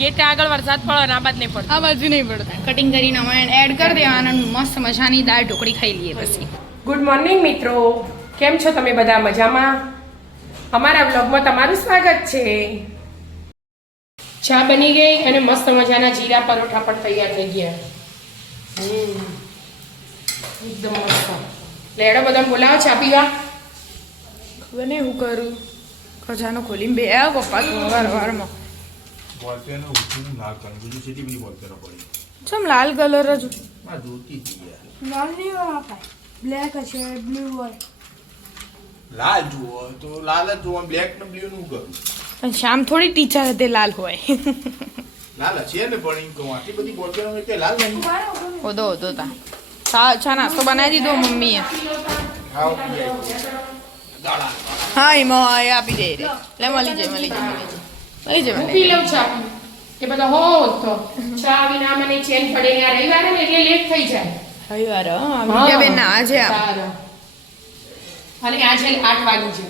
Gate આગળ વરસાદ પડે ને આ બાદ નહીં પડતો. આ બાજુ નહીં પડતો. કટિંગ કરીને અમે એડ કરી દેવાના. મસ્ત મજાની દાળ ઢોકળી ખાઈ લઈએ પછી. ગુડ મોર્નિંગ મિત્રો, કેમ છો તમે બધા? મજામાં? અમારા બ્લોગમાં તમારું સ્વાગત છે. ચા બની ગઈ અને મસ્ત મજાના જીરા પરોઠા પણ તૈયાર થઈ ગયા. એકદમ મસ્ત. લેડો બધા બોલાવો ચા પીવા. ખબર નહીં હું કરું. ખજાનો ખોલીને બે પપ્પા વારમાં ચમ લાલ કલર જ લાલ નહીં હોય, બ્લેક હશે, બ્લુ હોય. લાલ જુઓ તો લાલ જ જુઓ, બ્લેક ને બ્લુ નું કરું. પણ શામ થોડી ટીચર હતી લાલ હોય. લાલ છે ને પણ એમ કહું આટલી બધી બોલપેનો કે લાલ નહીં. ઓદો ચા નાસ્તો બનાવી દીધો મમ્મીએ. હા એમાં આપી દે રે. લે મળી જાય. પી લઉં ચા. એ બધા હો તો ચા વિના મને ચેન પડે ને આ રવિવારે ને એટલે લેટ થઈ જાય. રવિવાર વિદ્યાબેન ના આજે અને આજે 8 વાગી છે.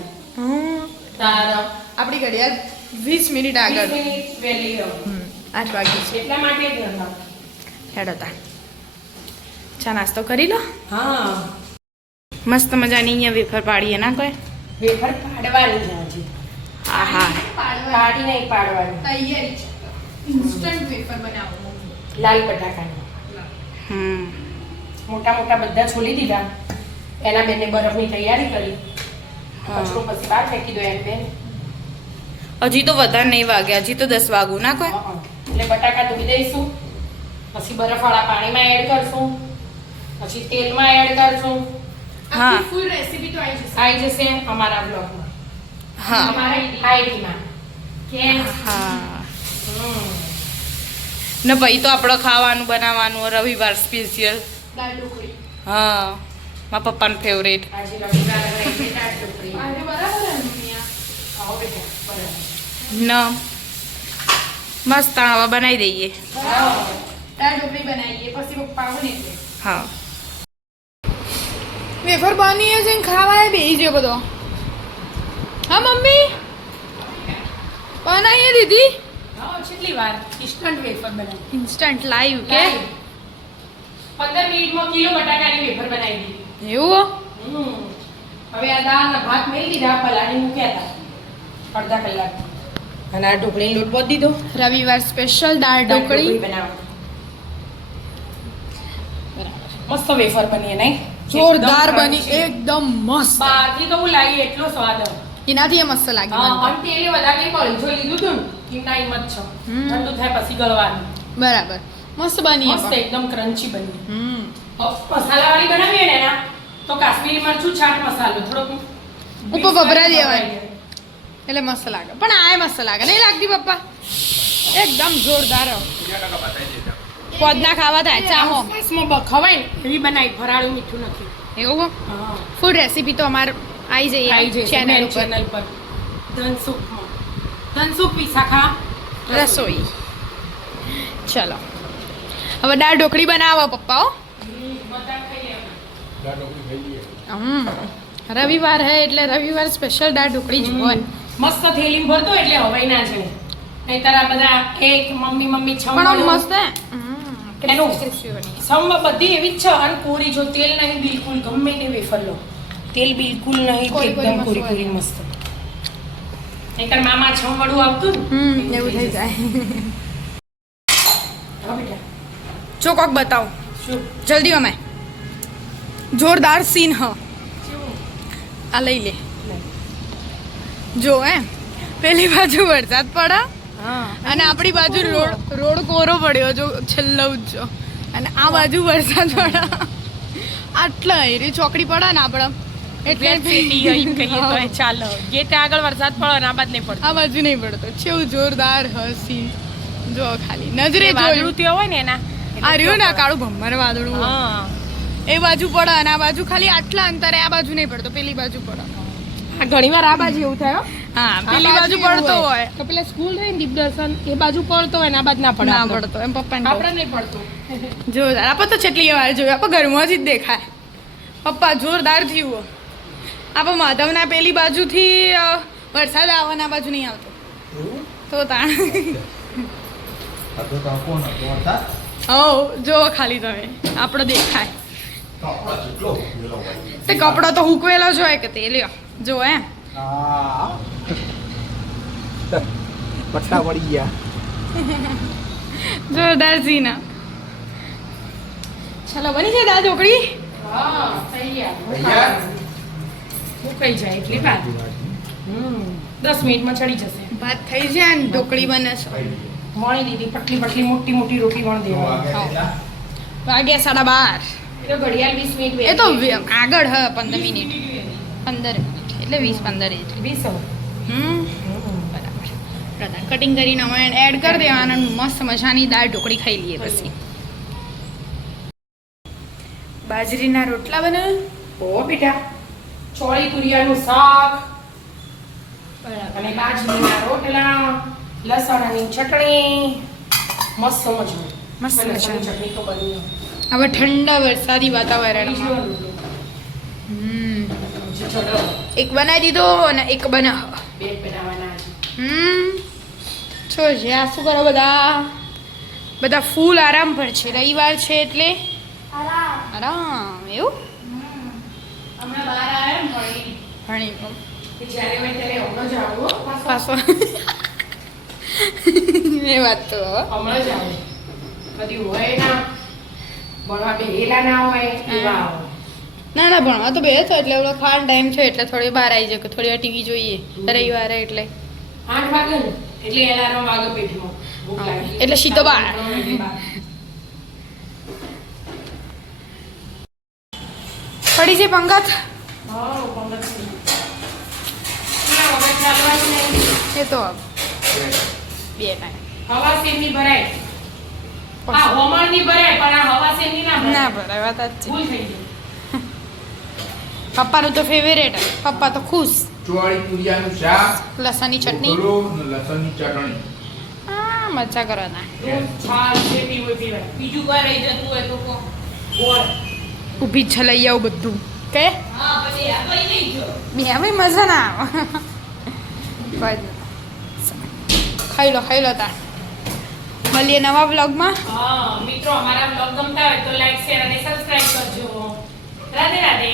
તારા આપણી ઘડિયાળ 20 મિનિટ આગળ. વેલી 8 વાગી છે એટલા માટે જ નતા હેડતા. ચા નાસ્તો કરી લો. હા, મસ્ત મજાની અહીંયા વેફર પાડીએ ના કોઈ. વેફર પાડવાની છે આજે. આહા પાડી નહીં પાડવાની. તૈયારી છે. ઇન્સ્ટન્ટ વેફર બનાવો. લાલ બટાકાની. મોટા મોટા બધા છોલી દીધા. એના બેને બરફની તૈયારી કરી. કચરો પછી બહાર ફેંકી દો એમ બેન. હજી તો વધારે નહીં વાગ્યા, હજી તો 10 વાગું ના કોઈ. એટલે બટાકા ધોઈ દઈશું, પછી બરફવાળા પાણીમાં એડ કરશું, પછી તેલમાં એડ કરશું. હા, ફૂલ રેસીપી તો આવી જશે અમારા બ્લોગમાં. હા, અમારા આઈડીમાં. કે હા. ને ભાઈ તો આપણે ખાવાનું બનાવવાનું રવિવાર સ્પેશિયલ દાળ ઢોકળી. હા, મારા પપ્પાનું ફેવરેટ. આજે રવિવાર એટલે દાળ ઢોકળી. આજે બરાબર ને મમ્મી? આવો બેટા, બરાબર. ન મસ્ત હવે બનાવી દઈએ. દાળ ઢોકળી બનાવીએ પછી પપ્પા આવે ને એટલે. હા, વેફર બની છે ને ખાવાય બેસી ગયો બધો. હા મમ્મી બનાવીએ દીદી. હા, કેટલી વાર ઇન્સ્ટન્ટ વેફર બનાવી. ઇન્સ્ટન્ટ લાઈવ કે 15 મિનિટમાં કિલો બટાકાની વેફર બનાવી દીધી. એવું? હવે આ દાળના ભાત મેળી દીધા, પલાળી મૂક્યા હતા અડધા કલાક. અને આ ઢોકળીનો લોટ બોધ દીધો. રવિવાર સ્પેશિયલ દાળ ઢોકળી બનાવવા. મસ્ત વેફર બની નહીં? જોરદાર એકદમ બની, crunchy. એકદમ મસ્ત. બહારથી તો હું લાવી એટલો સ્વાદ હતો. એનાથી એ મસ્ત લાગી હા, મને. અને તેલ વધારે નહીં પડ્યું. જો લીધું તું ને એમના એમ જ છો. ઠંડુ થાય પછી ગળવાનું. બરાબર મસ્ત બની મસ્ત એકદમ ક્રન્ચી બની. હમ મસાલાવાળી બનાવીએ ને એના તો કાશ્મીરી મરચું, ચાટ મસાલો થોડોક ઉપર ભભરા દેવાય એટલે મસ્ત લાગે. પણ આ મસ્ત લાગે નહીં લાગતી પપ્પા? એકદમ જોરદાર. પોદના ખાવા થાય ચામો માં ખવાય ને એવી બનાવી. ફરાળું મીઠું નથી. એવું. હા, ફૂડ રેસીપી તો અમાર આવી જઈએ આવી જશે ચેનલ ઉપર. ચેનલ પર. ધનસુખ વિશાખા રસોઈ. ચલો હવે દાળ ઢોકળી બનાવો પપ્પા. રવિવાર હે એટલે રવિવાર સ્પેશિયલ દાળ ઢોકળી જ હોય. મસ્ત થેલી ભરતો એટલે હવાઈ ના છે. નહીંતર આ બધા એક મમ્મી પણ આમ મસ્ત હે. એનું સમ બધી એવી જ છે. અને કોરી જો તેલ નહીં બિલકુલ, ગમે તે વેફર લો તેલ બિલકુલ નહીં, કોરી કોરી એકદમ મસ્ત કોરી હોય. મસ્ત. નહીંતર મામા છમ વડું આવતું ને એવું થઈ જાય. હા બેટા. જો કોક બતાવો શું જલ્દી અમે. જોરદાર સીન હ. આ લઈ લે. જો પેલી બાજુ વરસાદ પડે અને આપણી બાજુ રોડ કોરો પડ્યો જો છેલ્લો જો. અને આ બાજુ વરસાદ પડે. આટલા એરી ચોકડી પડે ને આપણે એટલે ચાલો ગેટ આગળ વરસાદ પડે ને આ બાદ નહીં પડતો. આ બાજુ નહીં પડતો. કેવું જોરદાર હસી જો ખાલી નજરે વાદળું જોયું. ત્યાં હોય ને એના આ રહ્યું ને કાળું ભમ્મર વાદળું હોય. હા, એ બાજુ પડે અને આ બાજુ ખાલી આટલા અંતરે આ બાજુ નહીં પડતો, પેલી બાજુ પડે. ઘણી વાર આ બાજુ એવું થાય. હા પેલી બાજુ પડતો હોય તો પેલા સ્કૂલ રહી ને દીપદર્શન એ બાજુ પડતો હોય ને આ બાજુ ના પડે. ના પડતો એમ પપ્પા આપણે નહીં પડતો. જોરદાર. આપણે તો કેટલી વાર જોયું, આપણે ઘરમાં જ દેખાય. પપ્પા જોરદાર થયું. આપણે માધવના પેલી બાજુથી વરસાદ આવવાના બાજુ નહીં આવતો તો તાણ હતો તો કોણ હતો વરસાદ? હો જો ખાલી તમે આપણો દેખાય તો આ જેટલો ઉભેલો હોય. તે કપડો તો હુકવેલો જ હોય કે તે લ્યો જો એમ હા. પટ્ટા પડી ગયા. જોરદાર સીન ચલો બની છે દાળ ઢોકળી હા થઈ ગયા તૈયાર? મુકાઈ જાય એટલી વાત 10 મિનિટમાં ચડી જશે ભાત થઈ જાય ને ઢોકળી બને છે વણી દીધી પટલી પટલી મોટી મોટી રોટી વણ તો દેવાની વાગ્યા વાગ્યા 12:30 એ તો ઘડિયાળ 20 મિનિટ એ તો આગળ હ 15 મિનિટ 15 મિનિટ એટલે 20-15 જ 20 બરાબર પ્રધાન કટિંગ કરીને અમે એડ કરી દેવાના અને મસ્ત મજાની દાળ ઢોકળી ખાઈ લઈએ પછી બાજરીના રોટલા બને ઓ બેટા ચોળી તુરિયાનું શાક અને બાજરીના રોટલા લસણની ચટણી મસ્ત મજાનું મસ્ત અને મજાનું. ચટણી તો બની હવે ઠંડા વરસાદી વાતાવરણમાં એક બનાવી દીધો અને એક બનાવ બે બનાવવાના છે છો છે આ શું કરો બધા ફૂલ આરામ પર છે રવિવાર છે એટલે આરામ એવું હમણાં બહાર આવ્યા ને ભણી ભણી કે જ્યારે હોય ત્યારે હમણાં જ આવો પાછો પાછો એ વાત તો હવે. હમણાં જ આવો કદી હોય ના ભણવા બેહેલા ના હોય એવા આવો ના ના ભણવા તો બે તો એટલે એવડો ખાવાનો ટાઈમ છે એટલે થોડી બહાર આવી જાય કે થોડી વાર ટીવી જોઈએ રવિવારે એટલે 8 વાગે ને એટલે એલાર્મ વાગે પેટમાં ભૂખ હા, લાગી એટલે સીધો બહાર. પડી છે પંકજ હા પંદર મિનિટ ના હવે ચાલવાનું નહીં એ તો હવે બે ટાઈમ હવા શેરની ભરાય આ હોમણની ભરાય પણ આ હવા શેરની ના ભરાય ના ભરાય વાત જ છે ભૂલ થઈ ગઈ પપ્પાનું તો ફેવરેટ પપ્પા તો ખુશ ચોળી તુરિયાનું શાક, લસણની ચટણી ઢોકળો અને લસણની ચટણી. હા મજા કરો ના દૂધ છાલ જે પીવું હોય પીવાય બીજું કોઈ રહી જતું હોય તો કહો ગોળ ઊભી જ છે લઈ આવું બધું કે હા પછી આ કઈ નહીં જો બે હવે મજા ના આવે કોઈ જ નહીં. ખાઈ લો તાર મળીએ નવા બ્લોગમાં હા મિત્રો અમારા બ્લોગ ગમતા હોય તો લાઈક શેર અને સબસ્ક્રાઇબ કરજો રાધે રાધે